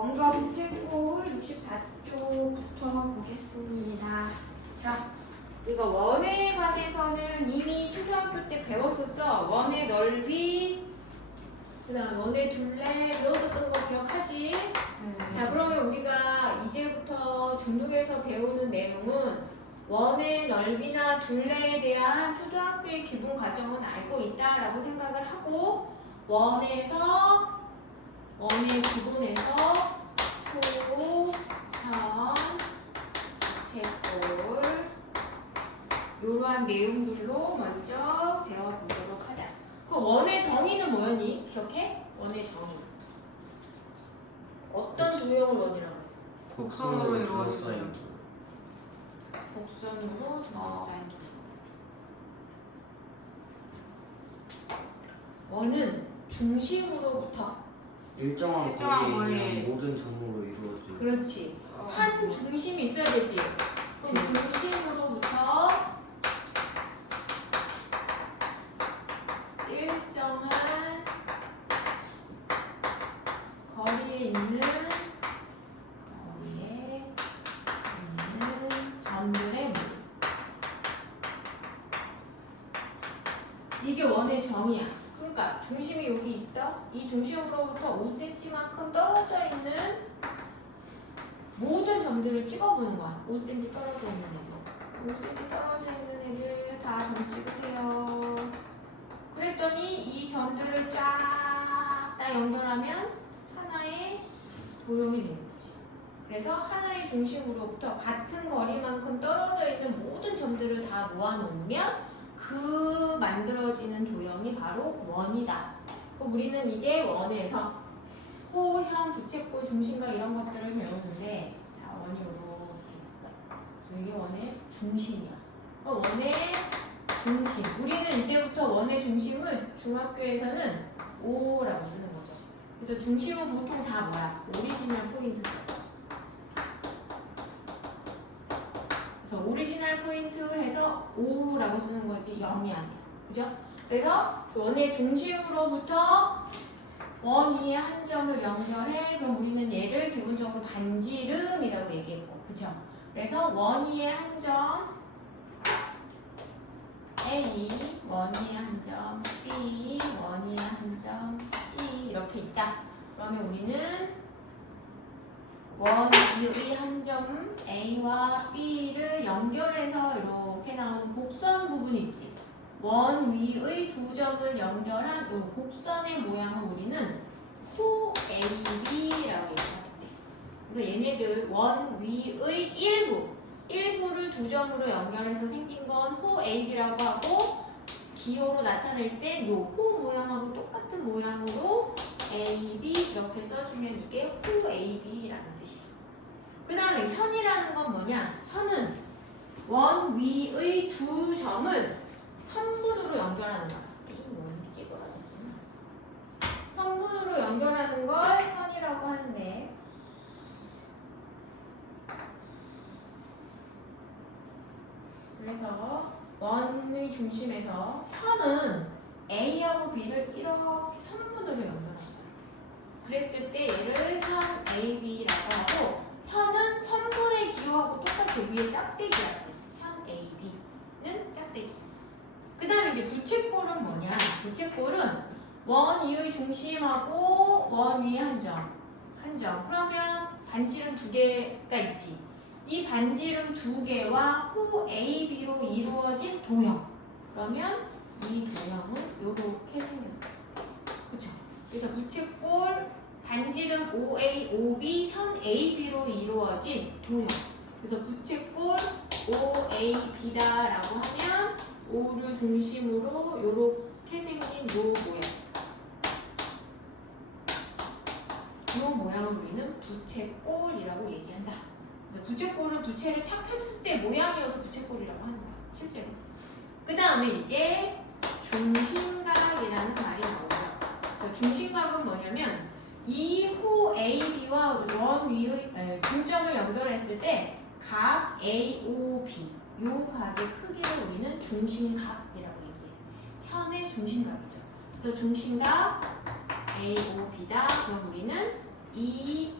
원과 부채꼴 64쪽부터 보겠습니다. 자, 우리가 원에 관해서는 이미 초등학교 때 배웠었어. 원의 넓이, 그 다음 원의 둘레 배웠었던 거 기억하지? 자, 그러면 우리가 이제부터 중등에서 배우는 내용은 원의 넓이나 둘레에 대한 초등학교의 기본 과정은 알고 있다라고 생각을 하고 원의 기본에서 호, 현, 부채꼴 이러한 내용들로 먼저 배워보도록 하자. 그 원의 정의는 뭐였니? 기억해? 원의 정의. 어떤 도형을 원이라고 했어? 곡선으로 둘러싸인 두. 곡선으로 둘러싸인 두. 원은 중심으로부터 일정한 일정한 거리에 거리에 있는 모든 점으로 이루어진. 그렇지. 한 중심이 있어야 되지. 그럼 중심으로부터 일정한 거리에 있는 점들의 모임. 이게 원의 정의야. 그러니까 중심이 여기 있어. 이 중심으로부터 5cm만큼 떨어져 있는 모든 점들을 찍어보는 거야. 5cm 떨어져 있는 애들. 5cm 떨어져 있는 애들 다 점 찍으세요. 그랬더니 이 점들을 쫙 다 연결하면 하나의 도형이 되는 거지. 그래서 하나의 중심으로부터 같은 거리만큼 떨어져 있는 모든 점들을 다 모아놓으면 그 만들어지는 도형이 바로 원이다. 우리는 이제 원에서 호, 현, 부채꼴, 중심과 이런 것들을 배웠는데, 자, 원이 이렇게 있어. 이게 원의 중심이야. 원의 중심. 우리는 이제부터 원의 중심을 중학교에서는 O라고 쓰는 거죠. 그래서 중심은 보통 다 뭐야? 오리지널 포인트. 그래서 오리지널 포인트 해서 O라고 쓰는 거지 0이 아니야. 그죠? 그래서 원의 중심으로부터 원 위에 한 점을 연결해. 그럼 우리는 얘를 기본적으로 반지름이라고 얘기했고, 그쵸? 그래서 원 위에 한 점 A, 원 위에 한 점 B, 원 위에 한 점 C 이렇게 있다. 그러면 우리는 원 위의 한 점 A와 B를 연결해서 이렇게 나오는 곡선 부분 있지. 원 위의 두 점을 연결한 이 곡선의 모양을 우리는 호 AB라고 얘기하는데, 그래서 얘네들 원 위의 일부를 두 점으로 연결해서 생긴 건 호 AB라고 하고, 기호로 나타낼 때 이 호 모양하고 똑같은 모양으로 AB 이렇게 써주면 이게 호 AB라는 뜻이야. 그 다음에 현이라는 건 뭐냐? 현은 원 위의 두 점을 선분으로 연결하는 거야. 이 원이 찍어야 되잖아. 선분으로 연결하는 걸 현이라고 하는데, 그래서 원의 중심에서 현은 A하고 B를 이렇게 선분으로 연결한 거야. 그랬을 때 얘를 현 AB라고 하고, 현은 선분의 기호하고 똑같아. 위에 짝대기야. 현 AB는 짝대기. 그 다음에 이제 부채꼴은 뭐냐? 부채꼴은 원 위의 중심하고 원 위에 한 점. 그러면 반지름 두 개가 있지. 이 반지름 두 개와 호 AB로 이루어진 도형. 그러면 이 도형은 이렇게 생겼어. 그쵸? 그래서 부채꼴 반지름 OA, OB, 현 AB로 이루어진 도형. 그래서 부채꼴 OAB다라고 하면 O를 중심으로 이렇게 생긴 요 모양. 이 모양을 우리는 부채꼴이라고 얘기한다. 그래서 부채꼴은 부채를 탁 펼쳤을 때 모양이어서 부채꼴이라고 하는 거야, 실제로. 그 다음에 이제 중심각이라는 말이 나오죠. 중심각은 뭐냐면 이 호 AB와 원 위의 중점을 연결했을 때 각 AOB 요 각의 크기를 우리는 중심각이라고 얘기해요. 현의 중심각이죠. 그래서 중심각 AOB다. 그럼 우리는 이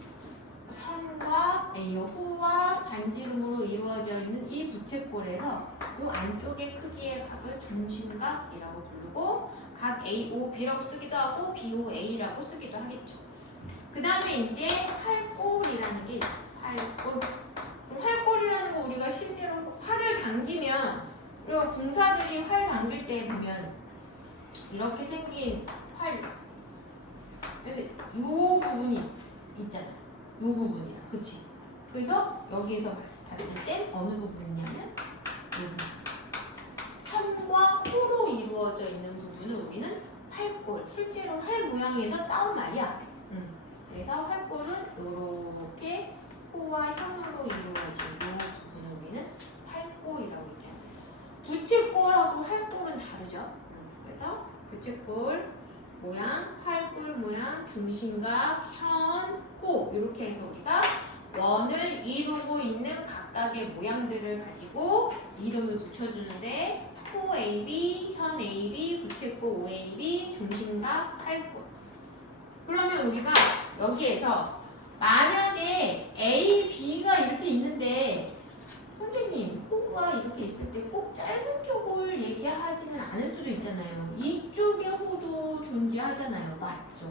호와 반지름으로 이루어져 있는 이 부채꼴에서 이 안쪽의 크기의 각을 중심각이라고 부르고 각 AOB라고 쓰기도 하고 BOA라고 쓰기도 하겠죠. 그 다음에 이제 활꼴이라는 게 있어요. 활꼴. 활꼴이라는 거 우리가 실제로 활을 당기면 우리가 군사들이 활 당길 때 보면 이렇게 생긴 활 그래서 이 부분이 있잖아. 이 부분이라 그치? 그래서 여기에서 봤을 때 어느 부분이냐면 이 부분. 편과 호로 이루어져 있는 부분을 우리는 활꼴 실제로 활 모양에서 따온 말이야. 그래서 활꼴은 이렇게 호와 현으로 이루어진 이 부분을 우리는 활꼴이라고 얘기합니다. 부채꼴하고 활꼴은 다르죠. 그래서 부채꼴 모양, 활꼴 모양, 중심각, 현, 호 이렇게 해서 우리가 원을 이루고 있는 각각의 모양들을 가지고 이름을 붙여주는데 호 AB, 현 AB, 부채꼴 OAB, 중심각, 활꼴. 그러면 우리가 여기에서 만약에 A, B가 이렇게 있는데 선생님 호가 이렇게 있을 때 꼭 짧은 쪽을 얘기하지는 않을 수도 있잖아요. 이쪽에 호도 존재하잖아요. 맞죠?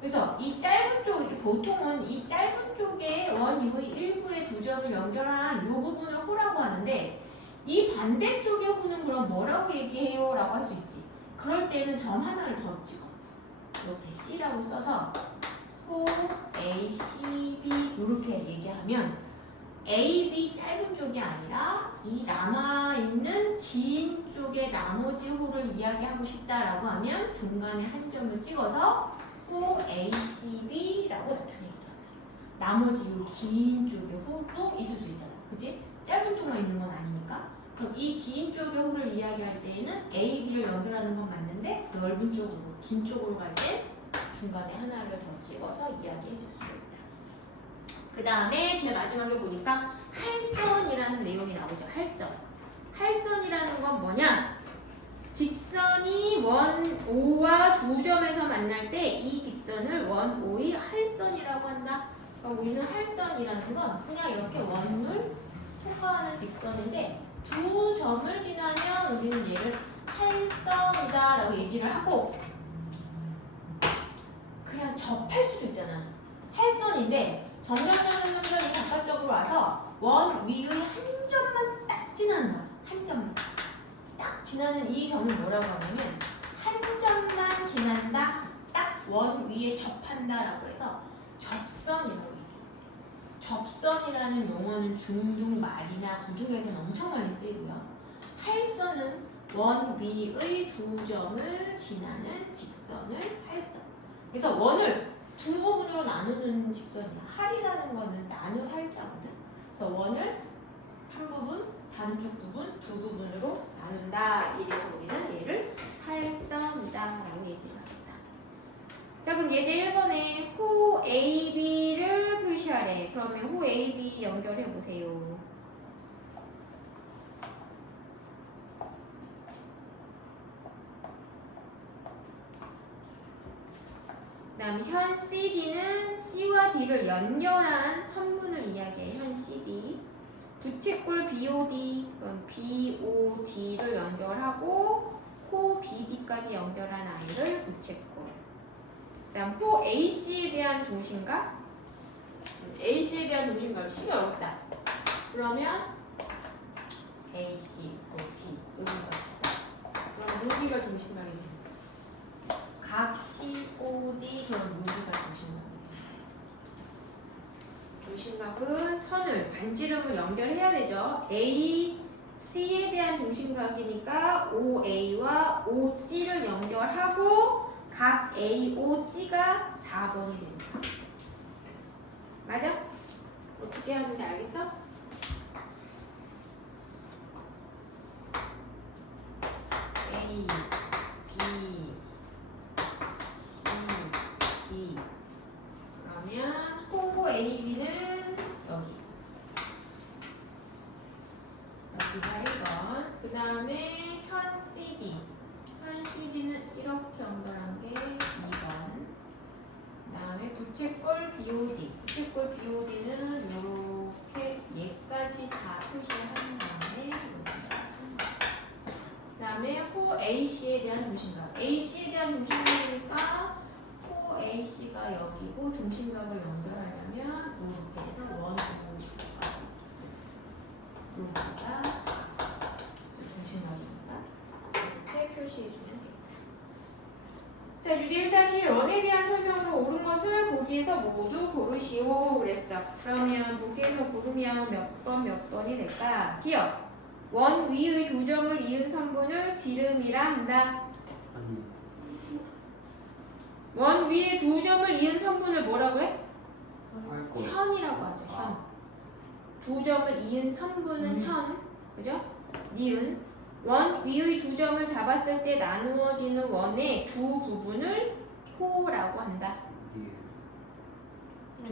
그래서 이 짧은 쪽, 보통은 이 짧은 쪽에 원, 이의 일부의 두 점을 연결한 이 부분을 호라고 하는데 이 반대쪽의 호는 그럼 뭐라고 얘기해요? 라고 할 수 있지. 그럴 때는 점 하나를 더 찍어. 이렇게 C라고 써서 호, A, C, B 이렇게 얘기하면 A, B 짧은 쪽이 아니라 이 남아있는 긴 쪽의 나머지 호를 이야기하고 싶다라고 하면 중간에 한 점을 찍어서 호, A, C, B라고 나타내기도 합니다. 나머지 이 긴 쪽의 호도 있을 수 있잖아. 그치? 짧은 쪽만 있는 건 아니니까. 그럼 이 긴 쪽의 호를 이야기할 때에는 A, B를 연결하는 건 맞는데 넓은 쪽으로, 긴 쪽으로 갈 때 중간에 하나를 더 찍어서 이야기해 줄 수 있다. 그 다음에 제일 마지막에 보니까 할선이라는 내용이 나오죠. 할선. 할선이라는 건 뭐냐? 직선이 원 O와 두 점에서 만날 때 이 직선을 원 O의 할선이라고 한다. 그럼 우리는 할선이라는 건 그냥 이렇게 원을 통과하는 직선인데 두 점을 지나면 우리는 얘를 할선이다 라고 얘기를 하고 그냥 접할 수도 있잖아. 할선인데 점점 바깥쪽으로 와서 원 위의 한 점만 딱 지나는 거야. 한 점만 딱 지나는 이 점을 뭐라고 하냐면 한 점만 지난다 딱 원 위에 접한다 라고 해서 접선이라고 얘기해요. 접선이라는 용어는 중등 말이나 고등에서는 엄청 많이 쓰이고요. 할선은 원 위의 두 점을 지나는 직선을 할선. 그래서 원을 두 부분으로 나누는 직선이야. 할이라는 거는 나눌 할자거든. 그래서 원을 한 부분, 다른 쪽 부분, 두 부분으로 나눈다. 이래서 우리는 얘를 할선이다라고 얘기를 합니다. 자, 그럼 예제 1번에 호 AB를 표시하래. 그러면 호 AB 연결해 보세요. 그 다음 현 CD는 C와 D를 연결한 선문을 이야기해. 현 CD. 부채꼴 BOD, 그럼 BOD를 연결하고 호 BD까지 연결한 아이를 부채꼴. 그 다음 호 AC에 대한 중심각. AC에 대한 중심각. C가 어렵다. 그러면 AC 있고 D 여기가 있다. 그럼 여기가 중심각이 되는 거지. 각 COD 그럼 여기가 중심각이에요. 중심각은 선을 반지름을 연결해야 되죠. A, C에 대한 중심각이니까 OA와 OC를 연결하고 각 AOC가 4번이 됩니다. 맞아? 어떻게 하는지 알겠어? A, B, C, D. 그러면 호 AB는 여기가 1번. 그 다음에 현 CD. 현 CD는 이렇게 연결한 게 2번. 그 다음에 부채꼴 BOD. 부채꼴 BOD는 이렇게 표시하는 다음에 그다음에 호 AC에 대한 중심각. AC에 대한 중심각이니까 호 AC가 여기고 중심각을 연결하려면 이렇게 해서 원으로 여기가 중심각입니다. 이렇게 표시해주면 돼요. 자, 유제 1다시 원에 대한 설명으로 옳은 것을 보기에서 모두 고르시오 그랬어. 그러면 보기에서 고르면 몇 번이 될까? 기억. 원 위의 두 점을 이은 선분을 지름이라 한다. 아니 원 위에 두 점을 이은 선분을 뭐라고 해? 할 거. 현이라고 하죠. 현. 두 점을 이은 선분은 현. 그죠? 니은. 원 위의 두 점을 잡았을 때 나누어지는 원의 두 부분을 호라고 한다. 네.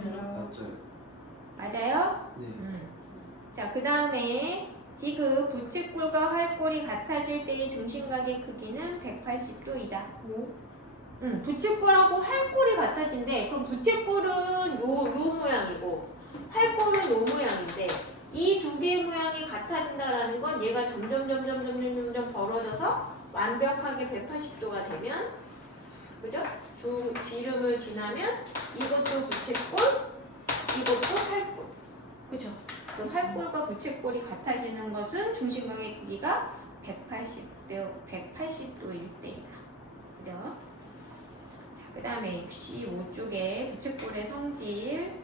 맞죠? 맞아요? 네. 자, 그 다음에 디귿 부채꼴과 활꼴이 같아질 때의 중심각의 크기는 180도이다. 뭐? 부채꼴하고 활꼴이 같아진대. 그럼 부채꼴은 요 모양이고 활꼴은 요 모양인데 이 두 개의 모양이 같아진다라는 건 얘가 점점 벌어져서 완벽하게 180도가 되면, 그죠? 지름을 지나면 이것도 부채꼴, 이것도 활꼴. 그죠? 그래서 활꼴과 부채꼴이 같아지는 것은 중심각의 크기가 180도일 때이다. 그죠? 자, 그 다음에 65쪽에 부채꼴의 성질.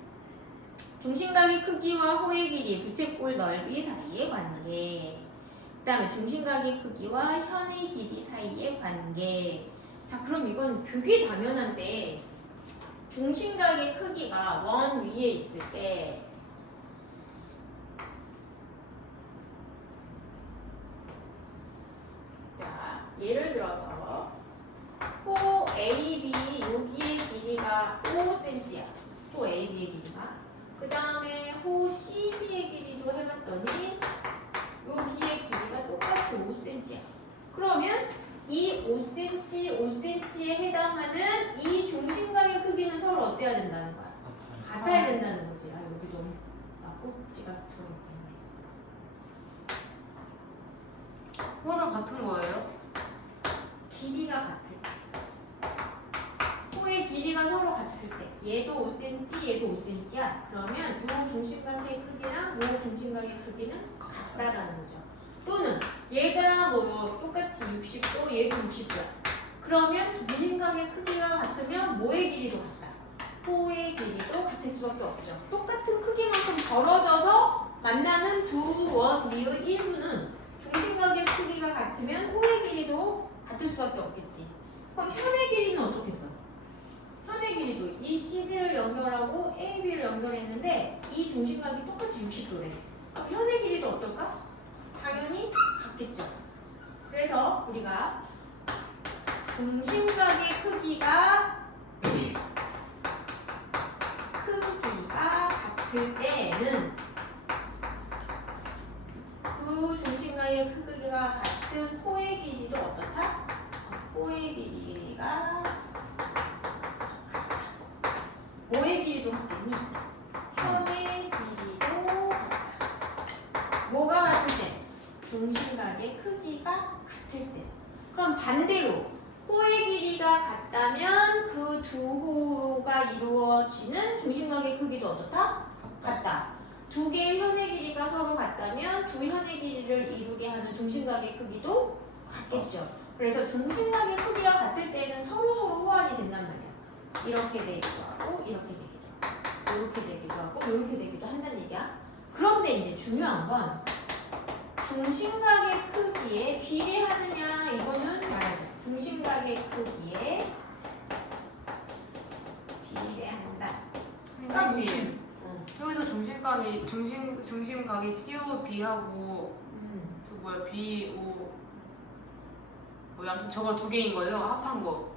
중심각의 크기와 호의 길이, 부채꼴 넓이 사이의 관계. 그 다음에 중심각의 크기와 현의 길이 사이의 관계. 자, 그럼 이건 되게 당연한데 중심각의 크기가 원 위에 있을 때 자, 예를 들어서 호 AB 여기의 길이가 5cm야. 호 AB의 길이가. 그 다음에 호 CD의 길이도 해봤더니 여기의 길이가 똑같이 5cm야. 그러면 이 5cm에 해당하는 이 중심각의 크기는 서로 어때야 된다는 거야? 같아야 된다는 거지. 아, 여기 너무 꼭지가 저렇게 있네. 호는 같은 거예요? 길이가 같을 때. 호의 길이가 서로 같을 때. 얘도 5cm, 얘도 5cm야. 그러면 요 중심각의 크기랑 요 중심각의 크기는 같다라는 거죠. 또는 얘가 뭐 똑같이 60도, 얘도 60도야. 그러면 중심각의 크기가 같으면 뭐의 길이도 같다. 호의 길이도 같을 수밖에 없죠. 똑같은 크기만큼 벌어져서 만나는 두 원 위의 일부는 중심각의 크기가 같으면 호의 길이도 같을 수밖에 없겠지. 그럼 현의 길이는 어떻게 써? 현의 길이도 이 CD를 연결하고 AB를 연결했는데 이 중심각이 똑같이 60도래. 그럼 현의 길이도 어떨까? 당연히 같겠죠. 그래서 우리가 중심각의 크기가 같을 때는 그 중심각의 크기가 같은 호의 길이도 어떻다? 호의 길이가 뭐의 길이도 같으니 현의 길이도 같다. 뭐가 같을 때? 중심각의 크기가 같을 때. 그럼 반대로 호의 길이가 같다면 그 두 호가 이루어지는 중심각의 크기도 어떻다? 같다. 두 개의 현의 길이가 서로 같다면 두 현의 길이를 이루게 하는 중심각의 크기도 같겠죠. 그래서 중심각의 크기가 같을 때는 서로 호환이 된단 말이야. 이렇게 되기도 하고 이렇게 되기도 하고 이렇게 되기도 하고 이렇게 되기도 한다는 얘기야. 그런데 이제 중요한 건 중심각의 크기에 비례하느냐 이거는 말하자. 중심각의 크기에 비례한다. 선생님, 여기서 중심각이 CU B하고 저 뭐야 B O 뭐야 아무튼 저거 두 개인 거예요? 합한 거.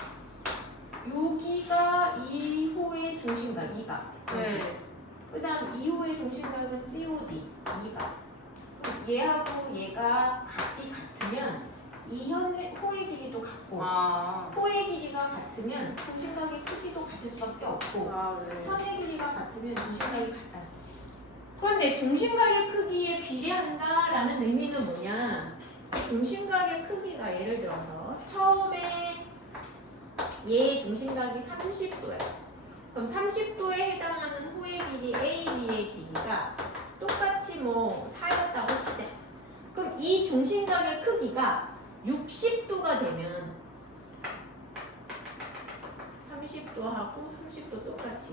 여기가 2호의 중심각 2가. 네. 그 다음 2호의 중심각은 COD 2가. 얘하고 얘가 각이 같으면 이 호의 길이도 같고 호의 길이가 같으면 중심각의 크기도 같을 수밖에 없고 네. 현의 길이가 같으면 중심각이 같다. 그런데 중심각의 크기에 비례한다라는 의미는 뭐냐? 중심각의 크기가 예를 들어서 처음에 얘의 중심각이 30도야. 그럼 30도에 해당하는 호의 길이 A, B의 길이가 똑같이 뭐 4였다고 치자. 그럼 이 중심각의 크기가 60도가 되면 30도하고 30도 똑같이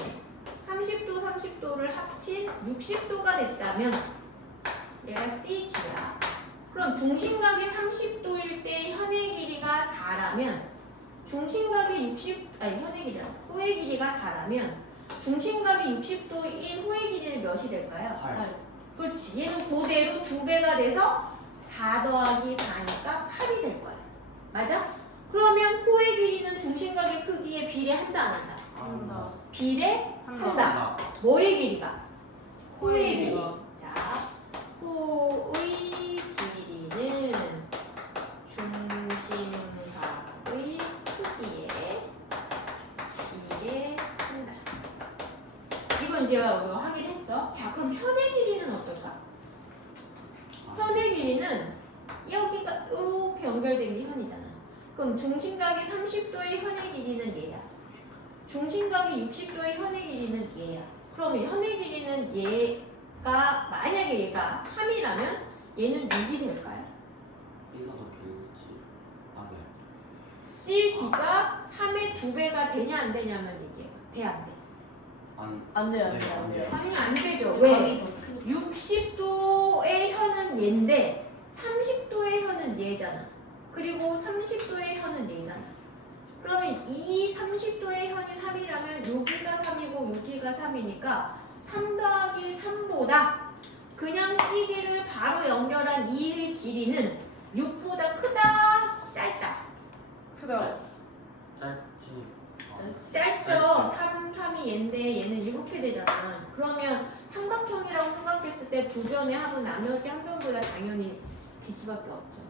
30도, 30도를 합친 60도가 됐다면 얘가 CT야. 그럼 중심각이 30도일 때 현의 길이가 4라면 중심각이 현의 길이라 호의 길이가 4라면 중심각이 60도인 호의 길이는 몇이 될까요? 8. 그렇지. 얘는 그대로 2배가 돼서 4 더하기 4니까 8이 될 거야. 맞아? 그러면 호의 길이는 중심각의 크기에 비례한다 안 한다? 한다. 비례한다. 뭐의 길이가? 호의 길이. 길이가. 자, 호의 길이는 중심각의 크기에 비례한다. 이건 이제 우리가 확인했어. 자, 그럼 현의 길이는 어떨까? 현의 길이는 여기가 이렇게 연결된 게 현이잖아. 그럼 중심각이 30도의 현의 길이는 얘야. 중심각이 60도의 현의 길이는 얘야. 그러면 현의 길이는 얘가 만약에 얘가 3이라면 얘는 6이 될까요? B가 더 길지. 네. CD가 3의 2배가 되냐 안 되냐면 얘기해. 돼 안 돼? 안 돼요, 안 네, 돼요, 안 돼요. 당연히 안 되죠. 각이 왜? 더 크니까. 60도의 현은 얘인데 30도의 현은 얘잖아. 그리고 30도의 현은 얘잖아. 그러면 이 30도의 현이 3이라면 여기가 3이고 여기가 3이니까 3 더하기 3보다 그냥 시계를 바로 연결한 이 길이는 6보다 크다, 짧다. 크다. 짧지. 짧죠. 3이 얘인데 얘는 이렇게 되잖아. 그러면 삼각형이라고 생각했을 때 두 변의 합은 나머지 한 변보다 당연히 길 수밖에 없죠.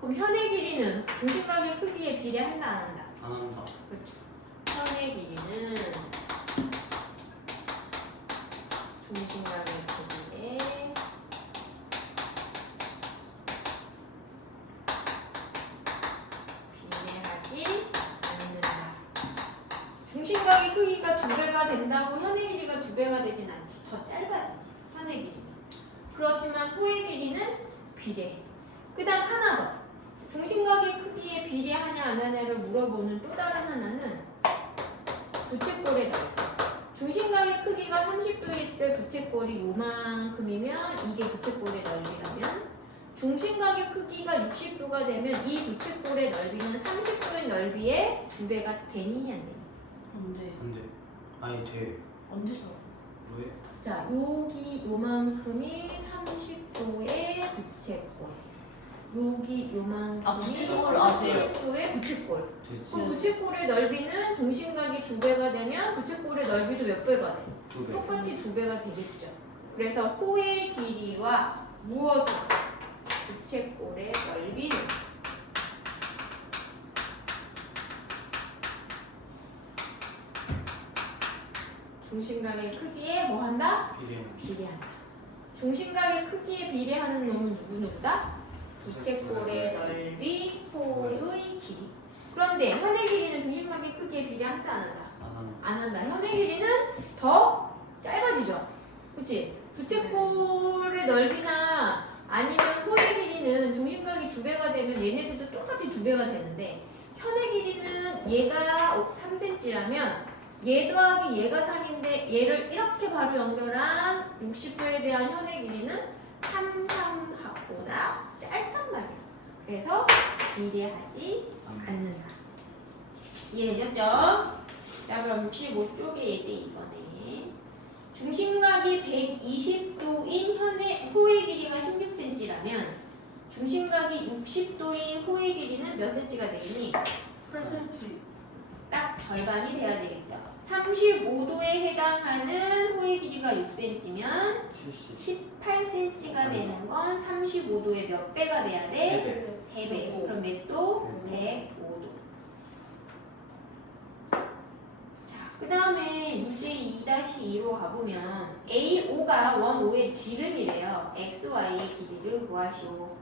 그럼 현의 길이는 중심각의 크기에 비례한다 안 한다? 안 한다. 그렇죠. 현의 길이는 중심각의 크기에 비례하지 않는다. 중심각의 크기가 2배가 된다고 현의 길이가 2배가 되진 않지. 더 짧아지지. 현의 길이는. 그렇지만 호의 길이는 비례해. 그 다음 하나 더. 중심각의 크기에 비례하냐 안 하냐를 물어보는 또 다른 하나는 부채꼴의 넓이. 중심각의 크기가 30도일 때 부채꼴이 요만큼이면 이게 부채꼴의 넓이라면 중심각의 크기가 60도가 되면 이 부채꼴의 넓이는 30도의 넓이의 2배가 되니 안 되니? 안 돼. 안 돼. 아니 돼. 안 돼서. 왜? 자, 여기 요만큼이 30도의 부채꼴. 여기 요만큼이 아, 부채꼴, 아, 돼요. 30도의 부채꼴. 되지. 그럼 부채꼴의 넓이는 중심각이 2배가 되면 부채꼴의 넓이도 몇 배가 돼? 2배. 똑같이 2배가 되겠죠. 그래서 호의 길이와 무엇을? 부채꼴의 넓이는 중심각의 크기에 뭐 한다? 비례하는. 비례한다. 중심각의 크기에 비례하는 놈은 누구누구다? 부채꼴의 넓이, 호의 길이. 그런데 현의 길이는 중심각의 크기에 비례한다 안 한다? 안 한다. 안 한다. 현의 길이는 더 짧아지죠. 그치? 부채꼴의 넓이나 아니면 호의 길이는 중심각이 2배가 되면 얘네들도 똑같이 2배가 되는데 현의 길이는 얘가 3cm라면 얘 더하기 얘가 3인데 얘를 이렇게 바로 연결한 60도에 대한 현의 길이는 3합보다 짧단 말이야. 그래서 비례하지 않는다. 이해되셨죠? 자, 그럼 65쪽의 예제 이번에 중심각이 120도인 호의 길이가 16cm라면 중심각이 60도인 호의 길이는 몇 cm가 되겠니? 8cm. 딱 절반이 돼야 되겠죠. 35도에 해당하는 호의 길이가 6cm면 70. 18cm가 되는 건 35도의 몇 배가 돼야 돼? 3배. 그럼 몇 도? 105도. 자, 그 다음에 UJ 2-2로 가보면 A5가 원 5의 지름이래요. XY의 길이를 구하시오.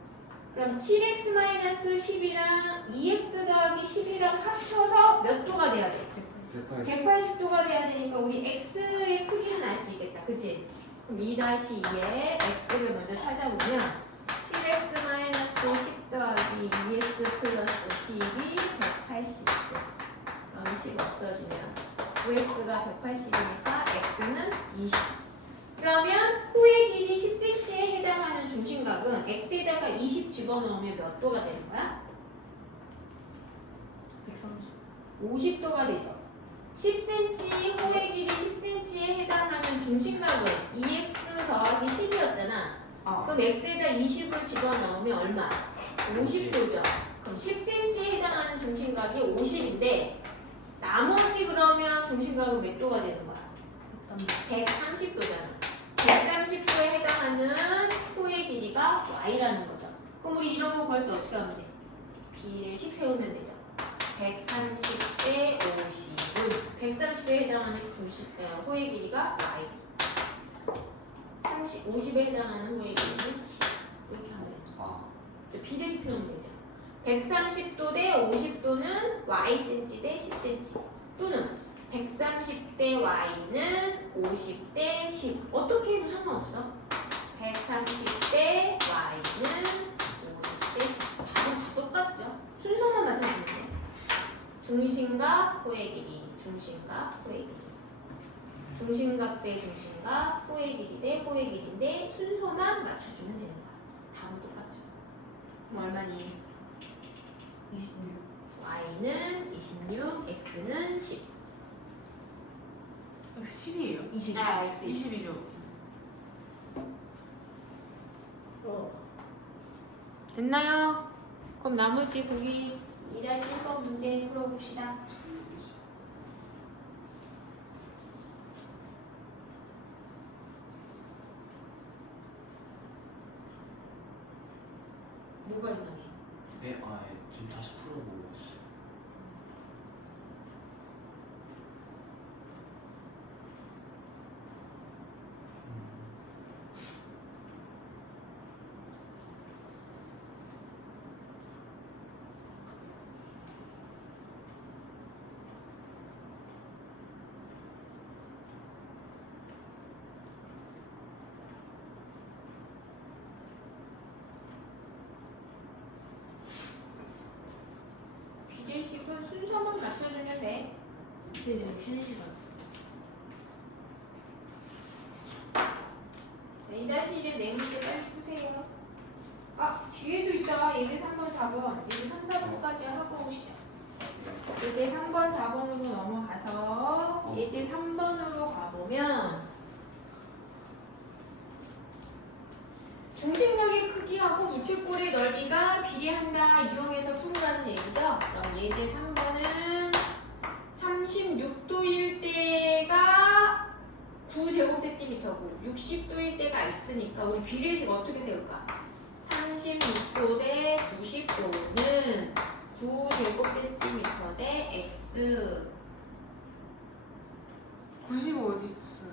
그럼 7x-10이랑 2x 더하기 10이랑 합쳐서 몇 도가 돼야 돼? 180. 180도가 돼야 되니까 우리 x의 크기는 알 수 있겠다. 그치? 그럼 2-2에 x를 먼저 찾아보면 7x-10 더하기 2x 플러스 10이 180도. 그럼 10 없어지면 9x가 180이니까 x는 20. 그러면 호의 길이 10cm에 해당하는 중심각은 x에다가 20 집어넣으면 몇 도가 되는 거야? 50도가 되죠. 10cm 호의 길이 10cm에 해당하는 중심각은 2x 더하기 10이었잖아. 그럼 x에다 20을 집어넣으면 얼마? 50도죠. 그럼 10cm에 해당하는 중심각이 50인데 나머지 그러면 중심각은 몇 도가 되는 거야? 130도잖아. 130도에 해당하는 호의 길이가 y라는 거죠. 그럼 우리 이런 거 구할 때 어떻게 하면 돼? b를 씩 세우면 되죠. 130 대 50은 130에 해당하는 호의 길이가 y. 50에 해당하는 호의 길이는 10. 이렇게 하면 돼요. b를 씩 세우면 되죠. 130도 대 50도는 ycm 대 10cm 또는 130 대 y는 50 대 10 어떻게 해도 상관없어. 130 대 y는 50 대 10 답은 다 똑같죠. 순서만 맞춰주면 돼. 중심각 호의 길이, 중심각 호의 길이, 중심각 대 중심각 호의 길이 대 호의 길이인데 순서만 맞춰주면 되는 거야. 답은 똑같죠. 그럼 얼마니? 26. y는 26, x는 10. 10이에요. 20. x 20이죠. 됐나요? 그럼 나머지 보기 2-1번 문제 풀어봅시다. 뭐가 이상해? 네, 지금 다시 풀어보고 있어요. 비례식은 순서만 맞춰주면 돼. 네, 쉬는 시간. 2-1의 네 문제 빨리 푸세요. 뒤에도 있다. 예제 3번, 4번. 예제 3, 4번까지 하고 오시죠. 예제 3번, 4번으로 넘어가서 예제 3번으로 가보면 중심각의 크기하고 부채꼴의 넓이가 비례한다. 이용해서 풀으라는 얘기죠. 그럼 예제 3번은 36도일 때가 9제곱cm고 60도일 때가 x니까 우리 비례식 어떻게 세울까? 36도 대 90도는 9제곱cm 대 x 95 어디 있었어요?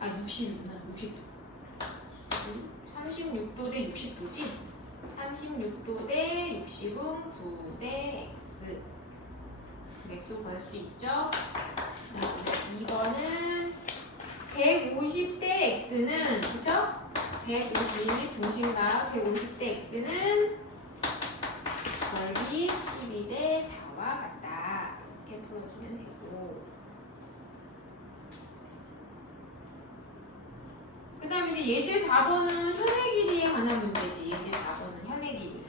60이구나. 60도. 36도 대 60도지? 36도 대 60은 9 대 x. x 구할 수 있죠? 2번은 150 대 x는, 그쵸? 150, 중심각 150 대 x는 넓이 12 대 4와 같다. 이렇게 풀어주면 되고. 그 다음에 이제 예제 4번은 현의 길이에 관한 문제지. 예제 4번은 현의 길이.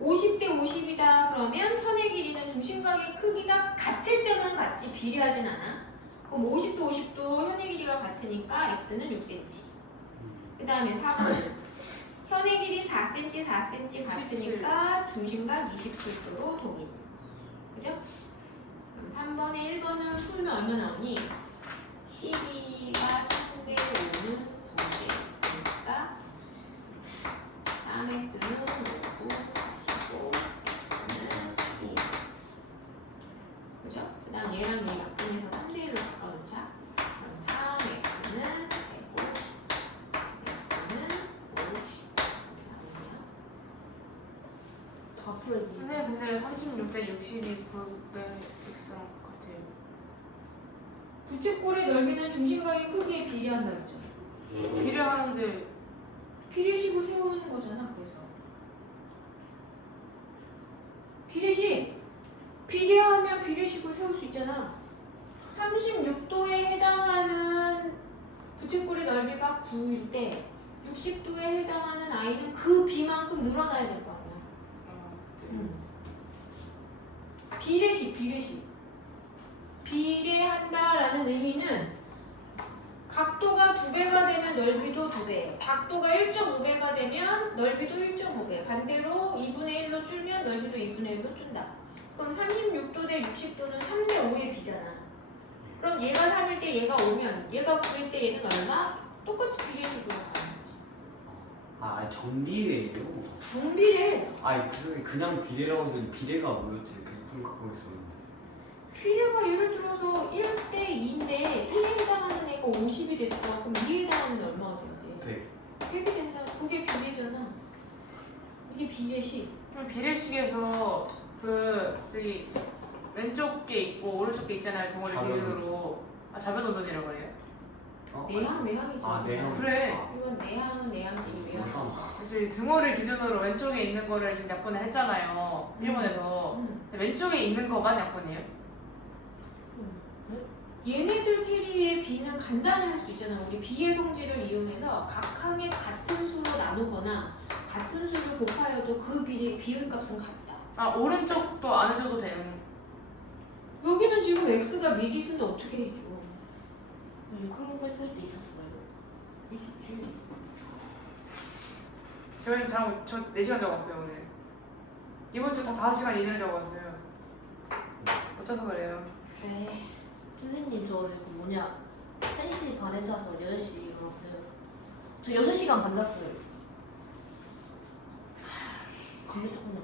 50 대 50이다 그러면 현의 길이는 중심각의 크기가 같을 때만 같이 비례하진 않아. 그럼 50도 50도 현의 길이가 같으니까 x는 6cm. 그 다음에 4번은 현의 길이 4cm 4cm 같으니까 중심각 27도로 동일. 그죠? 그럼 3번에 1번은 풀면 얼마 나오니? 12가 3대 5는 9대 x니까 3x는 5, 45, x는 12. 그죠? 그 다음 얘랑 얘 약분해서 3대 1로 바꿔놓으면 다 풀어야 돼. 근데 36대 60이 9대 x랑 같아요. 부채꼴의 넓이는 중심각의 크기에 비례한다 했죠. 비례하는데 비례식을 세우는 거잖아. 그래서 비례식 비례하면 비례식을 세울 수 있잖아. 36도에 해당하는 부채꼴의 넓이가 9일 때 60도에 해당하는 i는 그 비만큼 늘어나야 될 거 아니야. 비례식 비례한다라는 의미는 각도가 2배가 되면 넓이도 2배, 각도가 1.5배가 되면 넓이도 1.5배, 반대로 2분의 1로 줄면 넓이도 2분의 1로 줄다. 그럼 36도 대 60도는 3대 5의 비잖아. 그럼 얘가 3일 때 얘가 5면 얘가 9일 때 얘는 얼마? 똑같이 비례식으로 가는 거지. 아 전비례예요? 정비례. 아니 그냥 비례라고 해서 비례가 뭐였지? 그 생각하고 있었는데. 비례가 예를 들어서 1대 2인데 1에 해당하는 애가 50이 됐어. 그럼 2에 해당하는 애 얼마가 돼야 돼? 100이 된다. 그게 비례잖아. 이게 비례식. 그럼 비례식에서 그 저기 왼쪽 게 있고 오른쪽 게 있잖아요. 덩어리 좌변. 기준으로 좌변오변이라고 그래요. 내항 외항이죠. 아 내항. 그래. 이건 내항은 내항끼리 외항. 이제 등호를 기준으로 왼쪽에 있는 거를 지금 약분을 했잖아요. 일본에서. 근데 왼쪽에 있는 거만 약분이에요. 얘네들끼리의 비는 간단히 할 수 있잖아. 우리 비의 성질을 이용해서 각 항에 같은 수로 나누거나 같은 수를 곱하여도 그 비율값은 같다. 아 오른쪽도 안 해줘도 되는. 여기는 지금 x가 미지수인데 어떻게 해줘? 6학년 뺐을 때 있었어요. 있었지. 저 4시간 적었어요 오늘. 이번 주 다 5시간 이내로 적었어요. 어쩌서 그래요? 네. 선생님 저 그 뭐냐 1시 반에 자서 8시 일어났어요. 저 6시간 반 잤어요. 근데 조금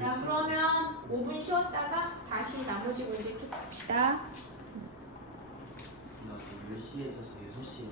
자 그러면 5분 쉬었다가 다시 나머지 문제 쭉 봅시다. 나 10시에 자서 6시에 일어났어.